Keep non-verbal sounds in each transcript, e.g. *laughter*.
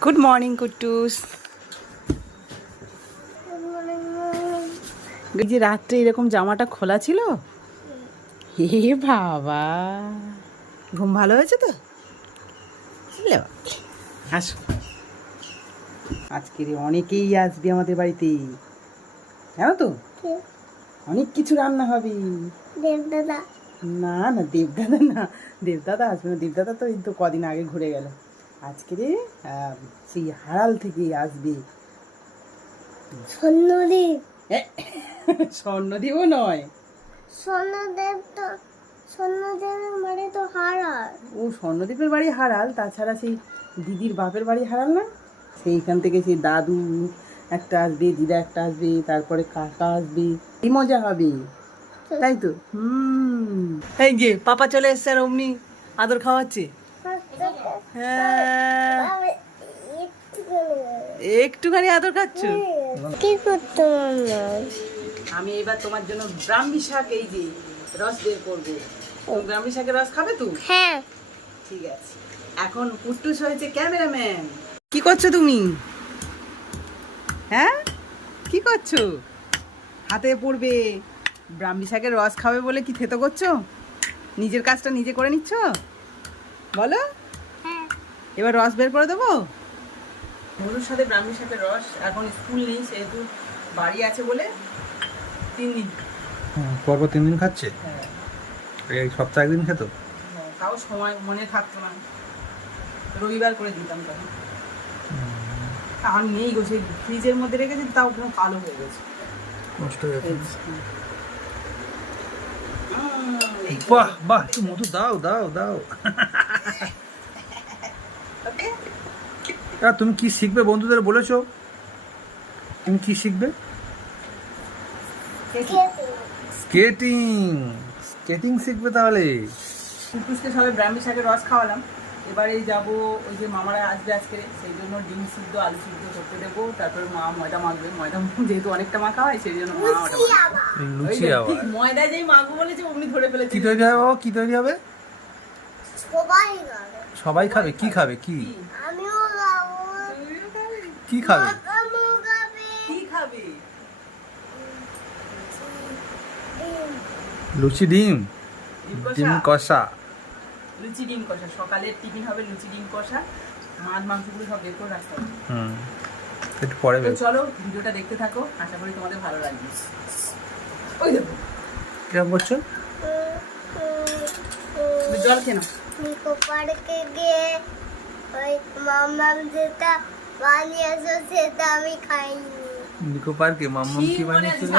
Good morning কুট্টুস যে রাত্রে এরকম জামাটা খোলা ছিল? হে বাবা। ঘুম ভালো হয়েছে তো? আসো। আজকে রে অনেকেই আসবে আমাদের বাড়িতে। জানো তো? অনেক কিছু রান্না হবে। দেবদাদা। না না দেবদাদা না। দেবদাদা আসবে না। দেবদাদা তো এই তো কদিন আগে ঘুরে গেল। আজকে সেই হারাল থেকে আসবে। স্বর্ণদেব। স্বর্ণদেবও নয়। স্বর্ণদেব তো স্বর্ণদেবের মানে তো হারার ও স্বর্ণদ্বীপের বাড়ি হারাল তাছাড়া সেই দিদির বাপের বাড়ি হারাল না? সেইখান থেকে সেই দাদু একটা আসবে দিদা একটা আসবে তারপরে কাকা আসবে। কি মজা হবে? তাই তো? হুম। এই যে পাপা চলে এসছে আর অমনি আদর খাওয়াচ্ছে। হ্যাঁ। একটুখানি আদর খাচ্ছ? কি করতো আমি এবার তোমার জন্য ব্রাহ্মী শাক এই যে রস বের করব। ব্রাহ্মী শাকের রস খাবে তো? হ্যাঁ। ঠিক আছে। এখন কুট্টুস হয়েছে ক্যামেরাম্যান। কি করছ তুমি? হ্যাঁ? কি করছ? হাতে পড়বে। ব্রাহ্মী শাকের রস খাবে বলে কি থেতো করছ? নিজের কাজটা নিজে করে নিচ্ছ? বলো। এবার রস বের করে দেবো? মনুর সাথে ব্রাহ্মীর সাথে রস এখন স্কুল নেই সেহেতু বাড়ি আছে বলে তিন দিন। পরপর তিন দিন খাচ্ছে? হ্যাঁ। এই সপ্তাহে একদিন খেত? হ্যাঁ, তাও সময় মনে থাকতো না। রবিবার করে দিতাম তখন। আর নেই গো সেই ফ্রিজের মধ্যে রেখেছি তাও কোনো কালো হয়ে গেছে। নষ্ট হয়ে এই বাহ বাহ একটু মধু দাও দাও দাও। ওকে? আর তুমি কি শিখবে বন্ধুদের বলেছ? তুমি কি শিখবে? স্কেটিং স্কেটিং শিখবে তাহলে? কুটুসকে সবাই ব্রাহ্মী শাকের রস খাওয়ালাম। এবারে যাব ওই যে মামারা আসবে আজকে সেই জন্য ডিম সিদ্ধ আলু সিদ্ধ করতে দেবো। তারপরে মা ময়দা মাখবে। ময়দা যেহেতু অনেকটা মাখা হয় সেই জন্য মা ময়দা যেই মাখবো বলেছে অমনি ধরে ফেলেছে। কি তৈরি হবে? বাবা কি তৈরি হবে? সবাই খাবে? কি খাবে? কি? কি খাবে? কি খাবে? লুচি ডিম। ডিম কষা? লুচি ডিম কষা। সকালের টিফিন হবে লুচি ডিম কষা। মাছ মাংসগুলো সব বের করে রাখতে হবে। হুম। একটু পরে চলো ভিডিওটা দেখতে থাকো। আশা করি তোমাদের ভালো লাগবে। ওই দেখো। কীরকম করছ? জল কেন নিকো পার্কে গিয়ে ওই মামাম যেটা বানিয়েছো সেটা আমি খাইনি। নিকো পার্কে কি বানিয়েছিল?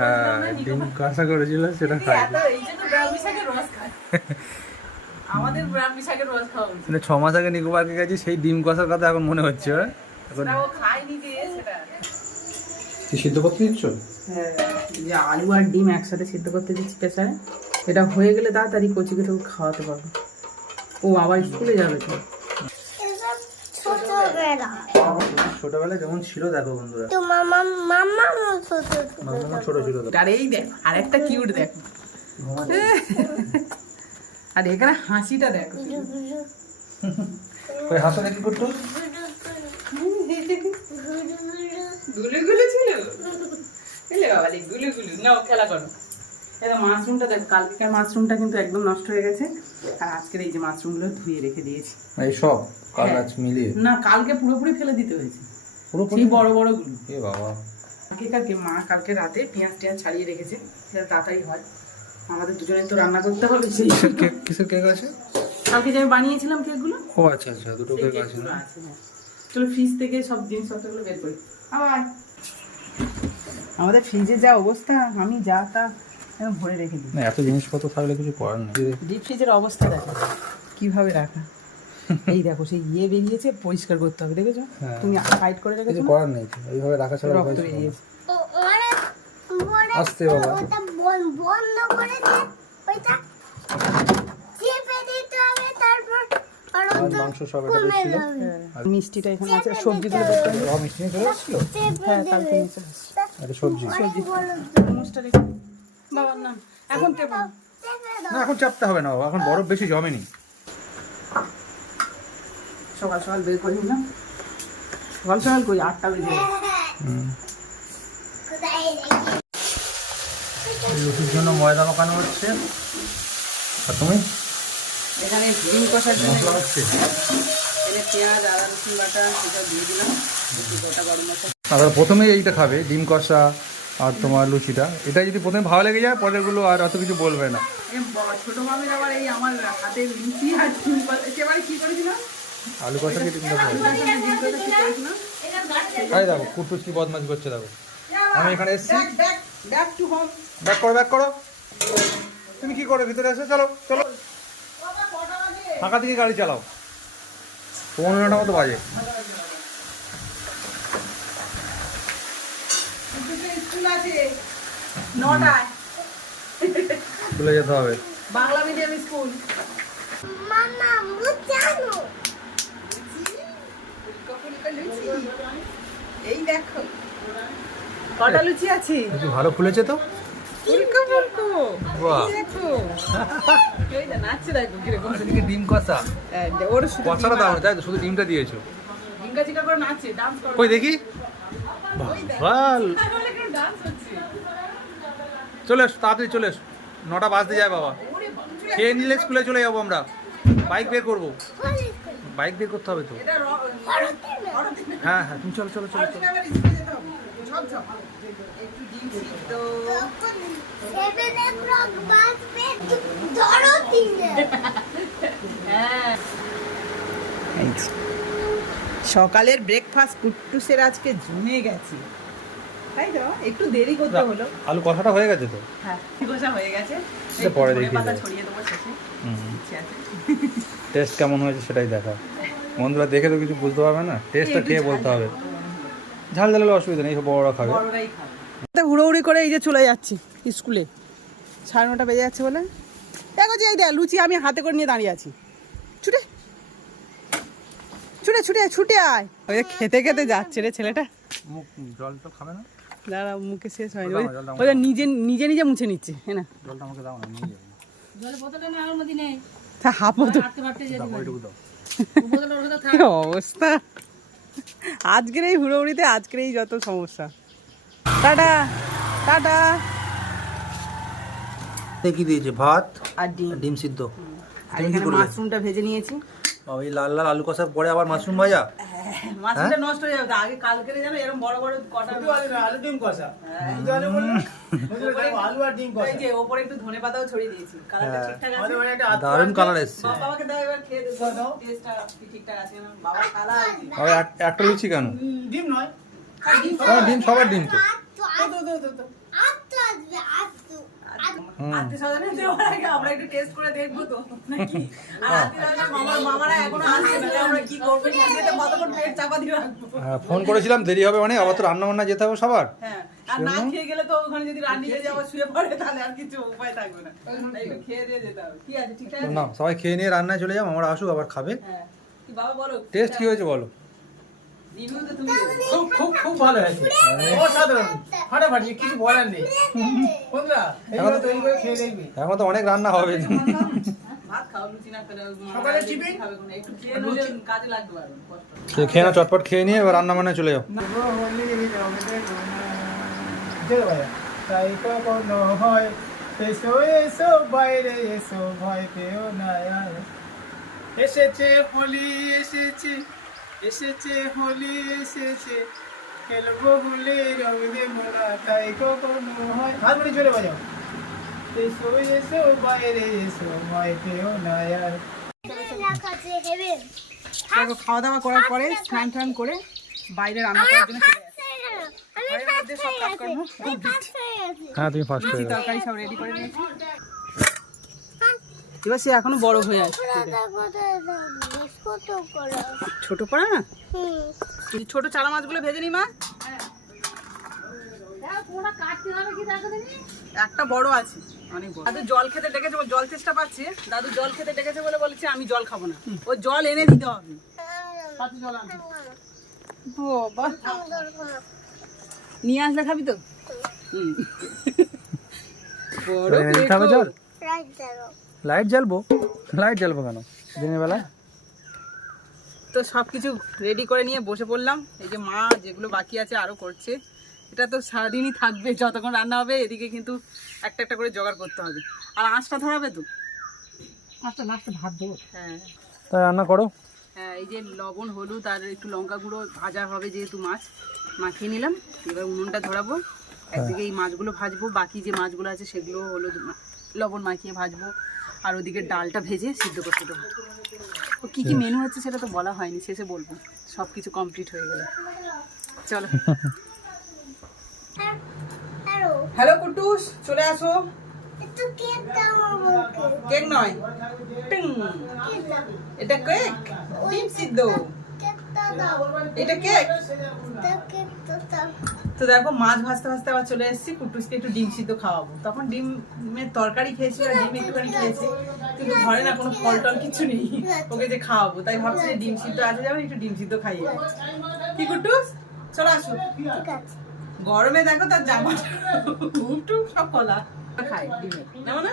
হ্যাঁ ডিম কষা করেছিল সেটা খাই এত এই জন্য ব্রাহ্মী শাকের রস খায়। *laughs* আমাদের ব্রাহ্মী শাকের রস খাওয়া মানে ছ মাস আগে নিকো পার্কে গেছি সেই ডিম কষার কথা এখন মনে হচ্ছে হ্যাঁ? এখন সেটা ও যে সেটা। কি সিদ্ধ করতে দিচ্ছ? হ্যাঁ, যে আলু আর ডিম একসাথে সিদ্ধ করতে দিচ্ছি প্রেসারে এটা হয়ে গেলে তাড়াতাড়ি কচি করে খাওয়াতে পারব। ও আবার স্কুলে যাবে তো। ছোটবেলা। ছোটবেলায় যেমন ছিল দেখো বন্ধুরা। তো মামা মামা ছোট ছিল। আর এই দেখ আর একটা কিউট দেখ। *laughs* আর এখানে হাসিটা দেখ। ওই হাসা দেখি করতো? গুলু গুলু ছিল। এলে বাবা দেখ গুলু গুলু নাও খেলা করো। এটা মাশরুমটা দেখ কালকের মাশরুমটা কিন্তু একদম নষ্ট হয়ে গেছে। আর আজকের এই যে মাশরুমগুলো ধুয়ে রেখে দিয়েছি। এই সব কাল হ্যাঁ। আজ মিলিয়ে। না কালকে পুরোপুরি ফেলে দিতে হয়েছে। পুরো সেই বড় বড়গুলো। এ বাবা। কালকে কালকে মা কালকে রাতে পেঁয়াজ টেঁয়াজ ছাড়িয়ে রেখেছে সেটা তাড়াতাড়ি হয়। আমাদের দুজনের তো রান্না করতে হবে। সেই কেক কিসের কেক আছে? কালকে যে আমি বানিয়েছিলাম কেকগুলো। ও আচ্ছা আচ্ছা দুটো কেক আছে না? হ্যাঁ। চলো ফ্রিজ থেকে সব জিনিসপত্রগুলো বের করি। আবার। আমাদের ফ্রিজে যা অবস্থা আমি যা তা ভরে রেখে দিই। না এত জিনিসপত্র থাকলে কিছু করার নেই। ডিপ ফ্রিজের অবস্থা দেখো। কীভাবে রাখা? এই দেখো সেই ইয়ে বেরিয়েছে পরিষ্কার করতে হবে দেখেছ? হ্যাঁ। তুমি সাইড করে কিছু রেখেছো না? করার নেই এইভাবে রাখা ছাড়া উপায় রক্ত বেরিয়েছে। আস্তে বাবা। বন্ধ করে দিয়ে ওইটা চেপে দিতে হবে তারপর হ্যাঁ, মিষ্টিটা এখানে আছে সবজিগুলো হ্যাঁ কালকে নিচে আছে। সবজি। রেখে বাবার নাম। এখন টেপো না। এখন চাপতে হবে না এখন বরফ বেশি জমেনি। সকাল সকাল বের করে নিলাম সকাল সকাল করি আটটা বেজে লুচির জন্য ময়দা মাখানো হচ্ছে। আর তুমি? এখানে ডিম কষার জন্য মশলা হচ্ছে। এখানে পেঁয়াজ আদা রসুন বাটা সেটা দিয়ে দিলাম। গোটা গরম মশলা আবার প্রথমে এইটা খাবে ডিম কষা আর তোমার লুচিটা। এটা যদি প্রথমে ভালো লেগে যায় পরেরগুলো আর অত কিছু বলবে না। ছোট মামির আবার এই আমার হাতে লুচি আর ডিম সেবারে কি করেছিলাম আলু কষা কি ডিম কষা আরে দেখো কুটুস কি বদমাশ করছে দেখো। আমি এখানে এসেছি। Back back back to home back করো ব্যাক করো। তুমি কি করো ভিতরে এসো চলো চলো। ফাঁকা দিকে গাড়ি চালাও। পনেরোটা মতো বাজে স্কুল আছে নটায়। চলে যেতে হবে। বাংলা মিডিয়াম স্কুল মামা মুচানো এই দেখো। কটা লুচি আছে? ভালো ফুলেছে তো। ফুলকো ফুলকো। বাহ। দেখো। এই যে নাচছে দেখো কীরকম। এদিকে ডিম কষা। হ্যাঁ, ওর শুধু কষাটা দাও তাই শুধু ডিমটা দিয়েছ। ডিঙ্কা চিকা করে নাচছে ডান্স করে। কই দেখি। চলে এসো, তাড়াতাড়ি চলে এসো। নটা বাজতে যায় বাবা। খেয়ে নিলে স্কুলে চলে যাব আমরা। বাইক বের করব। বাইক বের করতে হবে তো। হ্যাঁ হ্যাঁ তুমি চলো চলো চলো চলো। সকালের ব্রেকফাস্ট কুট্টুসের আজকে জমে গেছে। তাই তো? একটু দেরি করতে হলো। আলু কষাটা হয়ে গেছে তো? হ্যাঁ কষা হয়ে গেছে? সেটা পরে ধনে পাতা ছড়িয়ে দেবো শেষে। টেস্ট কেমন হয়েছে সেটাই দেখা বন্ধুরা দেখে তো কিছু বুঝতে পারবে না? টেস্টটা খেয়ে বলতে হবে। ঝাল ঝালের অসুবিধা নেই বড়রা খাবে। হুড়োহুড়ি করে এই যে চলে যাচ্ছি স্কুলে। সাড়ে নটা বেজে যাচ্ছে বলে। দেখো যে এই দেখ লুচি আমি হাতে করে নিয়ে দাঁড়িয়ে আছি। ছুটে। ছুটে ছুটে ছুটে আয়। ওই খেতে খেতে যাচ্ছে রে ছেলেটা। মুখ জল তো খাবে না? দাঁড়া মুখে শেষ হয়নি। না, যে নিজে নিজে নিজে মুছে নিচ্ছে হ্যাঁ না? জলটা আমাকে দাও না নিয়ে যাব তা হাফ মতো দাও ওইটুকু দাও। অবস্থা? আজকের এই হুড়োহুড়িতে আজকের এই যত সমস্যা। Tata tata. কি দিয়েছে? ভাত আর ডিম। ডিম সিদ্ধ। আর এখানে মাশরুমটা ভেজে নিয়েছি। ওই লাল লাল আলু কষার পরে আবার মাশরুম ভাজা? *laughs* মাশরুমটা নষ্ট হয়ে যাবে আগে কালকে জানো এরকম বড় বড় কটা আলু ডিম কষা। *laughs* আলু আর ডিম এই যে ওপরে একটু ধনে পাতাও ছড়িয়ে দিয়েছি। কালারটা ঠিকঠাক আছে? আমাদের বাড়ি একটা আত্মা দারুণ কালার এসছে। বাবাকে দাও এবার খেয়ে দেখো। টেস্টটা ঠিকঠাক আছে? কালার একটা লুচি কেন? ডিম নয়। হ্যাঁ ডিম সবার ডিম তো তো, তো, তো, তো। আত্মা আসবে আত্মু। হুম। আত্মীয় স্বজনের দেওয়ার আগে আমরা একটু টেস্ট করে দেখব তো নাকি? আর আত্মীয় স্বজনের মামা মামারা এখনও আসছে না তাহলে আমরা কি করব? না যেতে কতক্ষণ পেট চাপা দিয়ে রাখব? হ্যাঁ ফোন করেছিলাম দেরি হবে মানে আবার তো রান্না বান্না যেতে হবে সবার। হ্যাঁ হয়ে যাব সবাই খেয়ে নিয়ে রান্নায় চলে যাও আমরা আসুক আবার খাবে। হ্যাঁ। বাবা বলো? টেস্ট কি হয়েছে বলো। খুব খুব খুব ভালো হয়েছে অসাধারণ। ফাটাফাটি কিছু বলার নেই। বন্ধুরা এইগুলো তৈরি করে খেয়ে দেখবি। এখন তো অনেক রান্না হবে। খেয়ে খেয়ে না চটপট খেয়ে নিয়ে এবার রান্না বান্নায় চলে যাও। তাই কখনো হয়। এসো এসো বাইরে এসো ভয় পেও না। এসেছে হোলি এসেছে। এসেছে হোলি এসেছে। খেলব বলে রং দেবো না তাই কখনো হয় হাত মানে চলে বাজাও। এসো এসো বাইরে এসো ভয় পেও না আর। দেখো খাওয়া দাওয়া করার পরে স্নান টান করে বাইরে রান্না করার জন্য। হ্যাঁ তুমি ফার্স্ট তরকারি সব রেডি করে নিয়েছি। এবার সে এখনও বড় হয়ে আসছে কত ছোট পড়া? না হুম ছোট চারা মাছগুলো ভেজে নি মা। একটা বড় আছে। অনেক বড়। দাদু জল খেতে ডেকেছে জল চেষ্টা পাচ্ছে। দাদু জল খেতে ডেকেছে বলে বলেছে আমি জল খাব না। ও জল এনে দিতে হবে। নিয়ে আসলে খাবি তো? হুম। বড় লাইট জ্বালবো? লাইট জ্বালবো কেন? দিনের বেলায় তো সব কিছু রেডি করে নিয়ে বসে পড়লাম। এই যে মা যেগুলো বাকি আছে আরও করছে। এটা তো সারাদিনই থাকবে যতক্ষণ রান্না হবে এদিকে কিন্তু একটা একটা করে জোগাড় করতে হবে। আর আঁচটা ধরাবে তো? মাছটা মাছটা ভাত দেবো। হ্যাঁ। তাই রান্না করো। হ্যাঁ এই যে লবণ হলুদ আর একটু লঙ্কা গুঁড়ো ভাজা হবে যেহেতু মাছ মাখিয়ে নিলাম। এবার উনুনটা ধরাবো। একদিকে এই মাছগুলো ভাজবো বাকি যে মাছগুলো আছে সেগুলো হলুদ লবণ মাখিয়ে ভাজবো। আর ওদিকে ডালটা ভেজে সিদ্ধ করতে দেবো তো কী কী মেনু হচ্ছে সেটা তো বলা হয়নি শেষে বলব। সব কিছু কমপ্লিট হয়ে গেলে। চলো। হ্যালো কুটুস চলে আসো। কেক নয়। টিং। এটা কেক? ডিম সিদ্ধ। এটা কেক তা দেখো মাছ ভাজতে ভাজতে আবার চলে এসেছি কুটুসকে একটু ডিম সিদ্ধ খাওয়াবো। তখন ডিমের তরকারি খেয়েছি আর ডিম একটুখানি খেয়েছি। কিন্তু ঘরে না কোনো ফল টল কিছু নেই ওকে যে খাওয়াবো। তাই ভাবছি যে ডিম সিদ্ধ আছে যাবে একটু ডিম সিদ্ধ খাইয়ে। কি কুটুস? চলে আসো। গরমে দেখো তার জামা টুক সব কলা। খাই ডিমের না না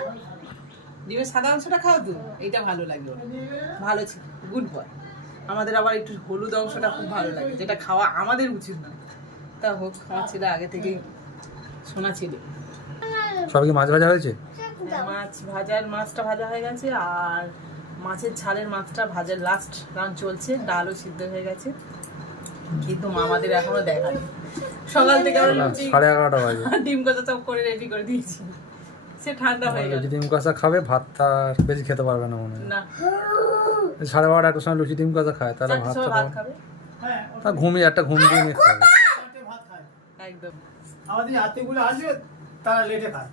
ডিমের সাদা অংশটা খাও তো এইটা ভালো লাগে ভালো ছিল। Good boy. আমাদের আবার একটু হলুদ অংশটা খুব ভালো লাগে যেটা খাওয়া আমাদের উচিত না তা হোক আমার ছেলে আগে থেকেই শোনা ছিল। সব কি মাছ ভাজা হয়েছে? মাছ ভাজার মাছটা ভাজা হয়ে গেছে আর মাছের ছালের মাছটা ভাজার লাস্ট রান চলছে ডালও সিদ্ধ হয়ে গেছে। কিন্তু মামাদের এখনও দেখা সকাল থেকে আমরা লুচি সাড়ে এগারোটা বাজে। *laughs* ডিম কষা চপ করে রেডি করে দিয়েছি। সে ঠান্ডা হয়ে গেল। ডিম কষা খাবে ভাতটা বেশি খেতে পারবে না মনে হয়। না। সাড়ে বারোটা একটা সময় লুচি ডিম কষা খায় তাহলে ভাত খাবে? হ্যাঁ তা ঘুমিয়ে একটা ঘুম দিয়ে নিয়ে খাবে। চারটে ভাত খায়। একদম। আমাদের আত্মীয়গুলো আসবে তারা লেটে খায়।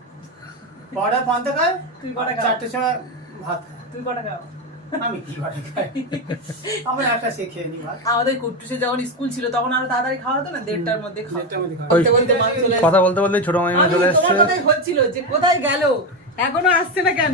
বারোটা পান্তা খায় তুই কটা আর খাও? চারটের সময় ভাত খায়। তুই কটা খাও। আমি কি করে খাই? আমার একটা নি আমাদের কুট্টুসে যখন স্কুল ছিল তখন আরও তাড়াতাড়ি খাওয়া হতো না? দেড়টার মধ্যে কথা বলতে বলতে ছোট মামিমা চলে এসছে। কথাই হচ্ছিল যে কোথায় গেল? এখনও আসছে না কেন?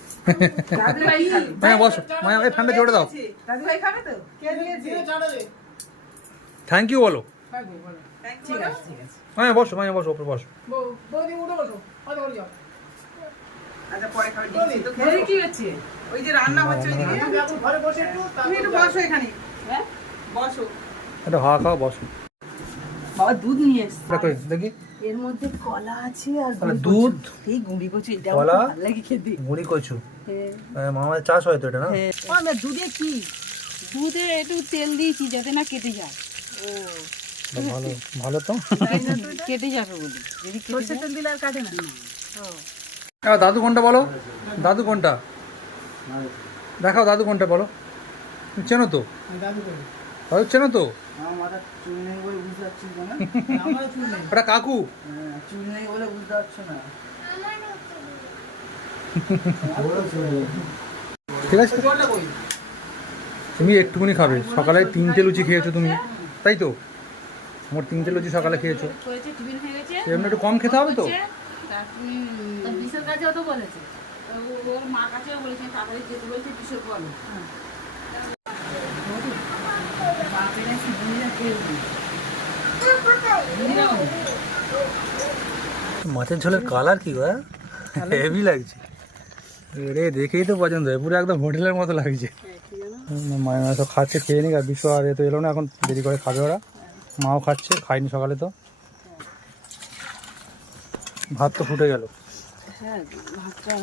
মায়া বসো মায়া এই ফ্যানটা জোরে দাও। থ্যাংক ইউ বলো। ঠিক আছে ঠিক আছে। মায়া বসো মায়া বসো ওপরে বসো। বসো হাতে করে যাও। আচ্ছা পরে খাবে ডিম সিদ্ধ খেয়ে কি হচ্ছে? ওই যে রান্না হচ্ছে ওইদিকে তুমি এখন ঘরে বসে একটু তুমি একটু বসো এখানে। হ্যাঁ? বসো। একটা হাওয়া খাও বসো। বাবা দুধ নিয়ে এসছে। দেখি। এর মধ্যে কলা আছে আর দুধ, এই গুঁড়ি কচু এটা কলা, ভালো লাগে খেতে। মুড়ি কচু। হ্যাঁ। মামাদের চাষ হয় তো এটা না? হ্যাঁ। আমার দুধে কি? দুধে একটু তেল দিয়েছি যাতে না কেটে যায়। ও। ভালো ভালো তো। কেটে যাবে বলে। যদি সরষের তেল দিলে আর কাটে না? দাদু কোনটা বলো? দাদু কোনটা? দেখাও দাদু কোনটা বলো। তুমি চেনো তো? *laughs* আমারও চুল নেই। ওটা কাকু। আমারও ঠিক আছে। তুমি একটুখানি খাবে। সকালে তিনটে লুচি খেয়েছো তুমি। তাই তো? মোট তিনটে লুচি সকালে খেয়েছো। হয়েছে টিফিন এমনি একটু কম খেতে হবে তো? তার তুমি বিশের কাছেও তো বলেছে। ওর কাছেও বলেছে তাড়াতাড়ি যেতে বলছে বলো মাছের ঝোলের কালার কি গো হেভি লাগছে। রে দেখেই তো পছন্দ হয় পুরো একদম হোটেলের মতো লাগছে। মায়ের মাছ খাচ্ছে খেয়ে নিক আর বিশ্ব আর এ তো এলো না এখন দেরি করে খাবে ওরা। মাও খাচ্ছে খাইনি সকালে তো। ভাত তো ফুটে গেল। হ্যাঁ ভাতটা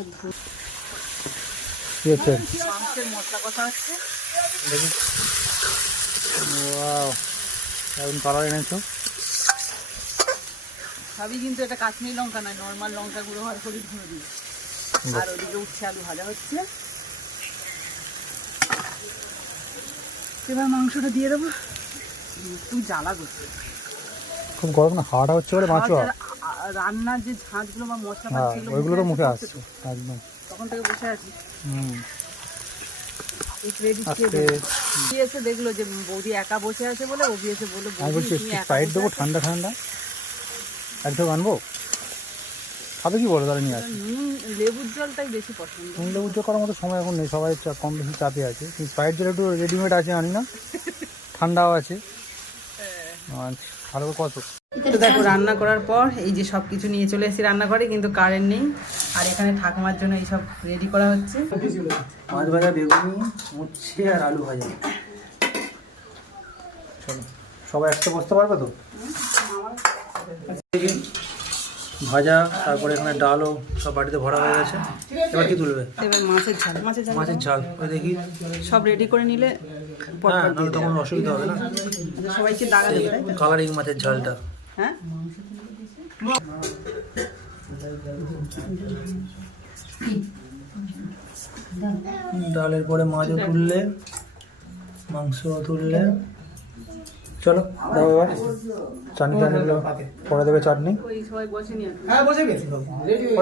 কি হচ্ছে মশলা হচ্ছে। দেখি কালার এনেছো সবই কিন্তু এটা কাশ্মীরি লঙ্কা নয় নর্মাল লঙ্কা গুঁড়ো হলুদ গুঁড়ো দিয়ে। আর ওদিকে উচ্ছে আলু ভাজা হচ্ছে। এবার মাংসটা দিয়ে দেবো। তুই জ্বালা করছে। খুব গরম না হাওয়াটা হচ্ছে বলে মাছও রান্নার যে ঝাঁঝগুলো বা মশলা হ্যাঁ ওইগুলো তো মুখে আসছে একদম। তখন থেকে বসে আছি। হুম। এসে দেখল যে বৌদি একা বসে আছে বলে ও এসে বলল আমি বলছি একটু একা স্প্রাইট দেবো ঠান্ডা ঠান্ডা। এক ঢোক আনব? খাবে কি বলো তাহলে নিয়ে আসি। লেবুর জলটাই বেশি পছন্দ। লেবুর জল করার মতো সময় এখন নেই সবাই কম বেশি চাপে আছে। স্প্রাইট জল একটু রেডিমেড আছে আনি না। ঠান্ডাও আছে। আচ্ছা। ভালো করে কত দেখো রান্না করার পর এই যে সব কিছু নিয়ে চলে এসেছি রান্নাঘরে কিন্তু কারেন্ট নেই। আর এখানে ঠাকুমার জন্য এই সব রেডি করা হচ্ছে। মাছ ভাজা বেগুনি উচ্ছে আর আলু ভাজা। সবাই একসাথে বসতে পারবে তো? ভাজা তারপরে এখানে ডালও সব বাড়িতে ভরা হয়ে গেছে। এবার কি তুলবে? এবার মাছের ঝাল মাছের ঝাল মাছের ঝাল ওই দেখি। সব রেডি করে নিলে হ্যাঁ নাহলে তখন অসুবিধা হবে না। সবাইকে দাগা দেবে। কালারিং মাছের ঝালটা। হ্যাঁ? ডালের পরে মাছও তুললে মাংসও তুললে। চলো দাও এবার চাটনি টাটনিগুলো পরে দেবে চাটনি। ওই হ্যাঁ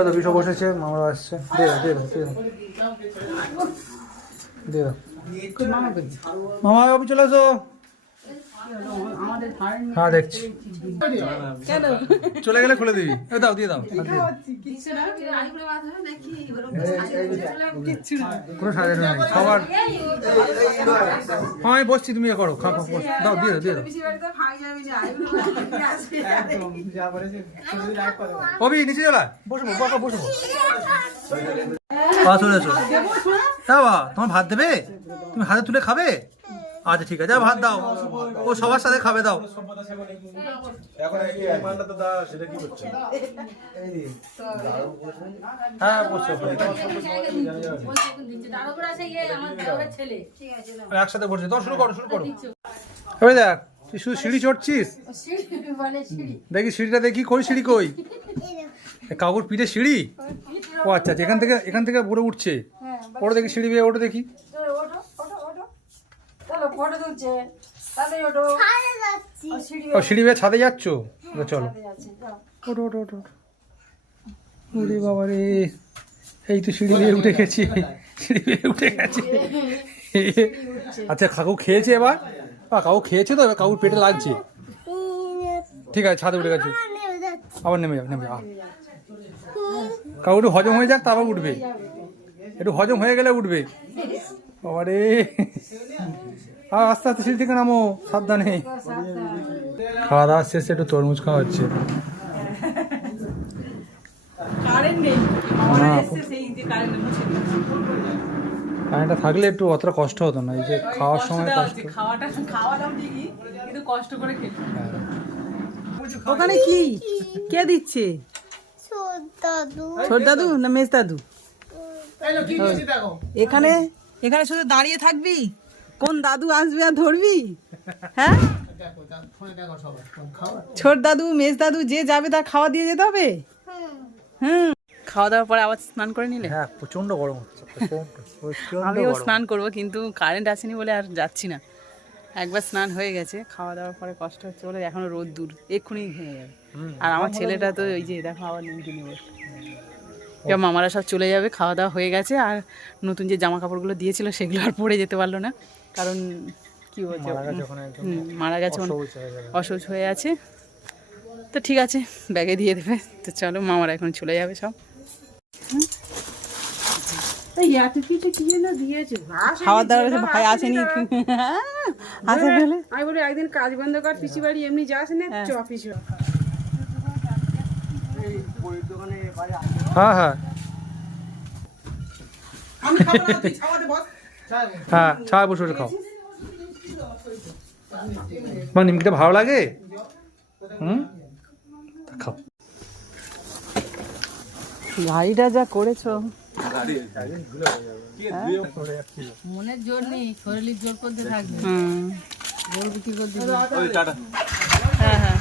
তো বিশো বসেছে মামা আসছে। দে দে মামা বাবু চলে ধারে হ্যাঁ দেখছি। চলে গেলে খুলে দিবি। দাও, দিয়ে দাও। কোনো সাজানো নেই। সবার হ্যাঁ বসছি, তুমি এ করো। খাও খাও দাও, দিয়ে দাও দিয়ে দাও। কবি নিচে চলা বসো বসো বসো পা চলে হ্যাঁ তোমার ভাত দেবে? তুমি হাতে তুলে খাবে? আচ্ছা ঠিক আছে। ভাত দাও। ও সবার সাথে খাবে দাও। হ্যাঁ একসাথে বসে দাও শুরু করো শুরু করো। এবার দেখ তুই শুধু সিঁড়ি চড়ছিস? দেখি সিঁড়িটা দেখি কই সিঁড়ি কই? কাকুর পিঠে সিঁড়ি? ও আচ্ছা আচ্ছা এখান থেকে এখান থেকে পড়ে উঠছে। ওটা দেখি সিঁড়ি বেয়ে ওটা দেখি। ছাড়ে যাচ্ছি। ও সিঁড়ি বেয়ে ছাদে যাচ্ছ? চলো। ওটো ওটো ওটো ওরে বাবা রে এই তো সিঁড়ি বেয়ে উঠে গেছি। সিঁড়ি বেয়ে উঠে গেছে। আচ্ছা কাকু খেয়েছে এবার? কাকু খেয়েছে তো এবার কাকুর পেটে লাগছে। ঠিক আছে ছাদে উঠে গেছে। আবার নেমে যাবে নেমে যাবে কাকু একটু হজম হয়ে যাক তারপর উঠবে। একটু হজম হয়ে গেলে উঠবে। বাবারে। আর আস্তে আস্তে সিঁড়ি থেকে নামো। সাবধানে। খাওয়া দাওয়া শেষে একটু তরমুজ খাওয়া হচ্ছে। কারেন্টটা থাকলে একটু অতটা কষ্ট হতো না এই যে খাওয়ার সময় কষ্ট। খাওয়াটা খাওয়ালাম ঠিকই কিন্তু কষ্ট করে খেতে হ্যাঁ। ওখানে কি? কে দিচ্ছে? দাদু। ছোট দাদু না মেজ দাদু? এখানে? এখানে শুধু দাঁড়িয়ে থাকবি? কোন দাদু আসবে আর ধরবি? হ্যাঁ? ছোট দাদু মেজ দাদু যে যাবে তার খাওয়া দিয়ে যেতে হবে? হুম। খাওয়া দাওয়ার পরে আবার স্নান করে নিলে? হ্যাঁ প্রচণ্ড গরম হচ্ছে আমিও স্নান করব কিন্তু কারেন্ট আসেনি বলে আর যাচ্ছি না। একবার স্নান হয়ে গেছে খাওয়া দাওয়ার পরে কষ্ট হচ্ছে বলে এখনও রোদ দূর এক্ষুনি ঘেমে যাবে। আর আমার ছেলেটা তো ওই যে দেখো আবার নিমকি নেবে এবার মামারা সব চলে যাবে খাওয়া দাওয়া হয়ে গেছে আর নতুন যে জামা কাপড়গুলো দিয়েছিল সেগুলো আর পরে যেতে পারল না। কারণ কি বলছে মারা গেছে অসহ্য হয়ে হয়ে আছে। তো ঠিক আছে ব্যাগে দিয়ে দেবে। তো চলো মামারা এখন চলে যাবে সব। ভাই আসেনি। আসে *laughs* আমি বলি একদিন কাজ বন্ধ কর পিসি বাড়ি এমনি যাস না চ পিসি হ্যাঁ হ্যাঁ। হ্যাঁ চা বসে বসে খাও। তোমার নিমকিটা ভালো লাগে? হুম? খাও। গাড়িটা যা করেছ। মনের জোর নেই শরীরের জোর করতে থাকবে। জোর বিক্রি করতে হ্যাঁ হ্যাঁ।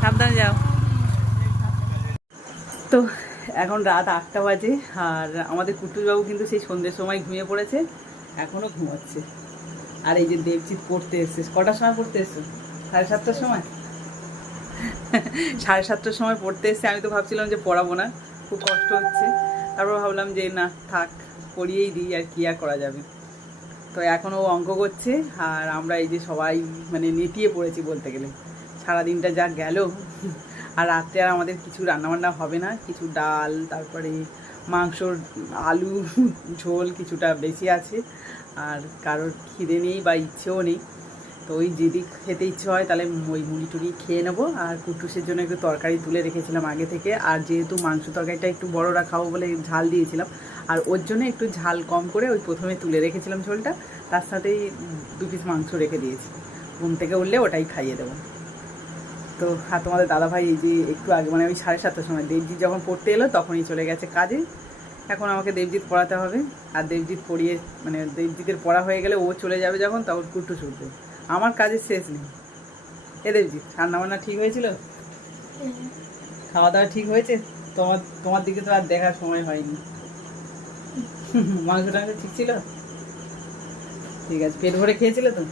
সাবধানে যাও। তো এখন রাত আটটা বাজে, আর আমাদের কুটুরবাবু কিন্তু সেই সন্ধ্যের সময় ঘুমিয়ে পড়েছে এখনও ঘুমাচ্ছে। আর এই যে দেবজিৎ পড়তে এসছে, কটার সময় পড়তে এসছো? সাড়ে সাতটার সময়? সাড়ে সাতটার সময় পড়তে এসছে, আমি তো ভাবছিলাম যে পড়াবো না, খুব কষ্ট হচ্ছে। তারপর ভাবলাম যে না, থাক, পড়িয়েই দিই, আর কি আর করা যাবে। তো এখনও অঙ্ক করছে, আর আমরা এই যে সবাই মানে নেতিয়ে পড়েছি বলতে গেলে। সারাদিনটা যা গেল আর রাত্রে আর আমাদের কিছু রান্নাবান্না হবে না। কিছু ডাল, তারপরে মাংসর আলু, ঝোল কিছুটা বেশি আছে। আর কারোর খিদে নেই বা ইচ্ছেও নেই। তো ওই যদি খেতে ইচ্ছে হয় তাহলে ওই মুড়ি টুড়ি খেয়ে নেব। আর কুটুসের জন্য একটু তরকারি তুলে রেখেছিলাম আগে থেকে। আর যেহেতু মাংস তরকারিটা একটু বড়রা খাব বলে ঝাল দিয়েছিলাম, আর ওর জন্য একটু ঝাল কম করে ওই প্রথমে তুলে রেখেছিলাম ঝোলটা। তার সাথেই দু পিস মাংস রেখে দিয়েছি। ঘুম থেকে উঠলে ওটাই খাইয়ে দেবো। তো আর তোমাদের দাদাভাই এই যে একটু আগে মানে ওই সাড়ে সাতটার সময় দেবজিৎ যখন পড়তে এলো, তখনই চলে গেছে কাজে। এখন আমাকে দেবজিৎ পড়াতে হবে। আর দেবজিৎ পড়িয়ে মানে দেবজিতের পড়া হয়ে গেলে ও চলে যাবে যখন, তখন কুট্টু ছুটবে। আমার কাজের শেষ নেই। এ দেবজিৎ, রান্নাবান্না ঠিক হয়েছিল? খাওয়া দাওয়া ঠিক হয়েছে? তোমার তোমার দিকে তো আর দেখার সময় হয়নি। মাংস টাংস ঠিক ছিল? ঠিক আছে, পেট ভরে খেয়েছিলে তো?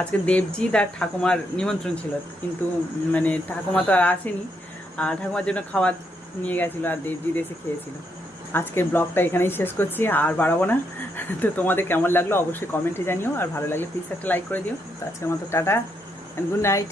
আজকে দেবজিৎ আর ঠাকুমার নিমন্ত্রণ ছিল, কিন্তু মানে ঠাকুমা তো আর আসেনি। আর ঠাকুমার জন্য খাবার নিয়ে গেছিল আর দেবজিৎ এসে খেয়েছিল। আজকের ব্লগটা এখানেই শেষ করছি, আর বাড়াবো না। তো তোমাদের কেমন লাগল অবশ্যই কমেন্টে জানিও, আর ভালো লাগলে প্লিজ একটা লাইক করে দিও। তো আজকের মতো টাটা অ্যান্ড গুড নাইট